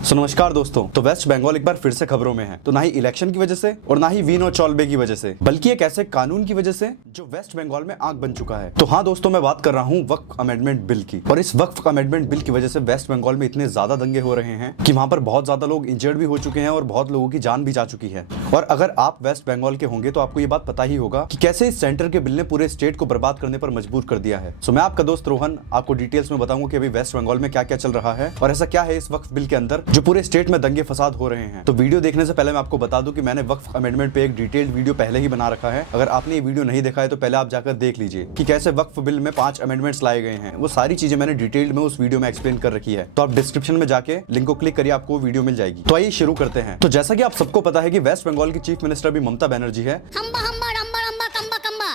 सो नमस्कार दोस्तों। तो वेस्ट बंगाल एक बार फिर से खबरों में है, तो ना ही इलेक्शन की वजह से और ना ही विनोद चौलबे की वजह से, बल्कि एक ऐसे कानून की वजह से जो वेस्ट बंगाल में आग बन चुका है। तो हाँ दोस्तों, मैं बात कर रहा हूँ वक्फ अमेंडमेंट बिल की। और इस वक्फ अमेंडमेंट बिल की वजह से वेस्ट बंगाल में इतने ज्यादा दंगे हो रहे हैं कि वहाँ पर बहुत ज्यादा लोग इंजर्ड भी हो चुके हैं और बहुत लोगों की जान भी जा चुकी है। और अगर आप वेस्ट बंगाल के होंगे तो आपको ये बात पता ही होगा कि कैसे इस सेंटर के बिल ने पूरे स्टेट को बर्बाद करने पर मजबूर कर दिया है। सो मैं आपका दोस्त रोहन आपको डिटेल्स में बताऊंगा कि अभी वेस्ट बंगाल में क्या क्या चल रहा है और ऐसा क्या है इस वक्फ बिल के अंदर जो पूरे स्टेट में दंगे फसाद हो रहे हैं। तो वीडियो देखने से पहले मैं आपको बता दूं कि मैंने वक्फ अमेंडमेंट पे एक डिटेल्ड वीडियो पहले ही बना रखा है। अगर आपने ये वीडियो नहीं देखा है तो पहले आप जाकर देख लीजिए कि कैसे वक्फ बिल में 5 अमेंडमेंट्स लाए गए हैं। वो सारी चीजें मैंने डिटेल्ड में उस वीडियो में एक्सप्लेन कर रखी है, तो आप डिस्क्रिप्शन में जाके लिंक को क्लिक करिए, आपको वीडियो मिल जाएगी। तो आइए शुरू करते हैं। तो जैसा कि आप सबको पता है कि वेस्ट बंगाल की चीफ मिनिस्टर भी ममता बनर्जी है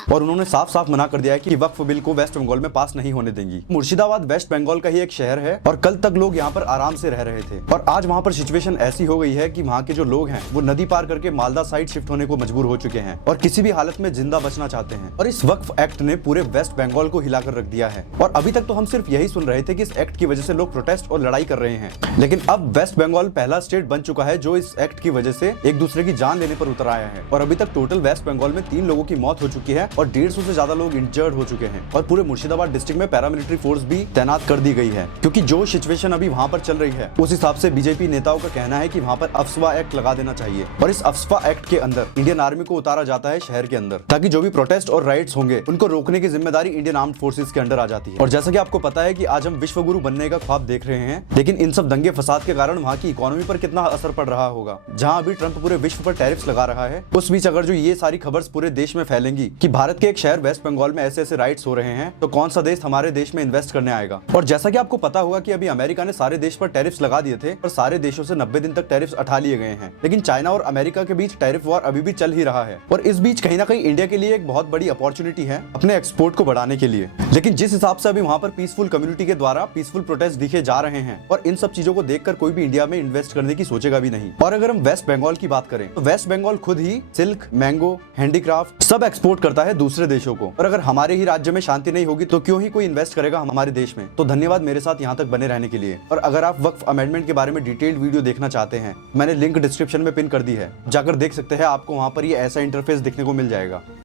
और उन्होंने साफ साफ मना कर दिया है कि वक्फ बिल को वेस्ट बंगाल में पास नहीं होने देंगी। मुर्शिदाबाद वेस्ट बंगाल का ही एक शहर है और कल तक लोग यहाँ पर आराम से रह रहे थे और आज वहाँ पर सिचुएशन ऐसी हो गई है कि वहाँ के जो लोग हैं वो नदी पार करके मालदा साइड शिफ्ट होने को मजबूर हो चुके हैं और किसी भी हालत में जिंदा बचना चाहते हैं। और इस वक्फ एक्ट ने पूरे वेस्ट बंगाल को हिलाकर रख दिया है। और अभी तक तो हम सिर्फ यही सुन रहे थे कि इस एक्ट की वजह से लोग प्रोटेस्ट और लड़ाई कर रहे हैं, लेकिन अब वेस्ट बंगाल पहला स्टेट बन चुका है जो इस एक्ट की वजह से एक दूसरे की जान लेने पर उतर आया है। और अभी तक टोटल वेस्ट बंगाल में 3 लोगों की मौत हो चुकी है और 150 से ज्यादा लोग इंजर्ड हो चुके हैं। और पूरे मुर्शिदाबाद डिस्ट्रिक्ट में पैरामिलिट्री फोर्स भी तैनात कर दी गई है, क्योंकि जो सिचुएशन अभी वहां पर चल रही है उस हिसाब से बीजेपी नेताओं का कहना है कि वहां पर अफस्पा एक्ट लगा देना चाहिए। और इस अफस्पा एक्ट के अंदर इंडियन आर्मी को उतारा जाता है शहर के अंदर, ताकि जो भी प्रोटेस्ट और राइट्स होंगे उनको रोकने की जिम्मेदारी इंडियन आर्म्ड फोर्सेस के अंडर आ जाती है। और जैसा कि आपको पता है कि आज हम विश्व गुरु बनने का ख्वाब देख रहे हैं, लेकिन इन सब दंगे फसाद के कारण वहाँ की इकोनॉमी पर कितना असर पड़ रहा होगा। जहाँ अभी ट्रंप पूरे विश्व पर टैरिफ्स लगा रहा है, उस बीच अगर जो ये सारी खबर पूरे देश में फैलेंगी कि भारत के एक शहर वेस्ट बंगाल में ऐसे ऐसे राइट्स हो रहे हैं, तो कौन सा देश हमारे देश में इन्वेस्ट करने आएगा। और जैसा कि आपको पता होगा कि अभी अमेरिका ने सारे देश पर टैरिफ्स लगा दिए थे और सारे देशों से 90 दिन तक टैरिफ्स उठा लिए गए हैं, लेकिन चाइना और अमेरिका के बीच टैरिफ वॉर अभी भी चल ही रहा है। और इस बीच कहीं ना कहीं इंडिया के लिए एक बहुत बड़ी अपॉर्चुनिटी है अपने एक्सपोर्ट को बढ़ाने के लिए। लेकिन जिस हिसाब से अभी वहाँ पर पीसफुल कम्युनिटी के द्वारा पीसफुल प्रोटेस्ट दिखे जा रहे हैं, और इन सब चीजों को देखकर कोई भी इंडिया में इन्वेस्ट करने की सोचेगा भी नहीं। और अगर हम वेस्ट बंगाल की बात करें तो वेस्ट बंगाल खुद ही सिल्क, मैंगो, हैंडीक्राफ्ट सब एक्सपोर्ट करता है दूसरे देशों को। और अगर हमारे ही राज्य में शांति नहीं होगी तो क्यों ही कोई इन्वेस्ट करेगा हमारे देश में। तो धन्यवाद मेरे साथ यहाँ तक बने रहने के लिए। और अगर आप वक्फ अमेंडमेंट के बारे में डिटेल्ड वीडियो देखना चाहते हैं, मैंने लिंक डिस्क्रिप्शन में पिन कर दी है, जाकर देख सकते हैं। आपको वहाँ पर ये ऐसा इंटरफेस देखने को मिल जाएगा।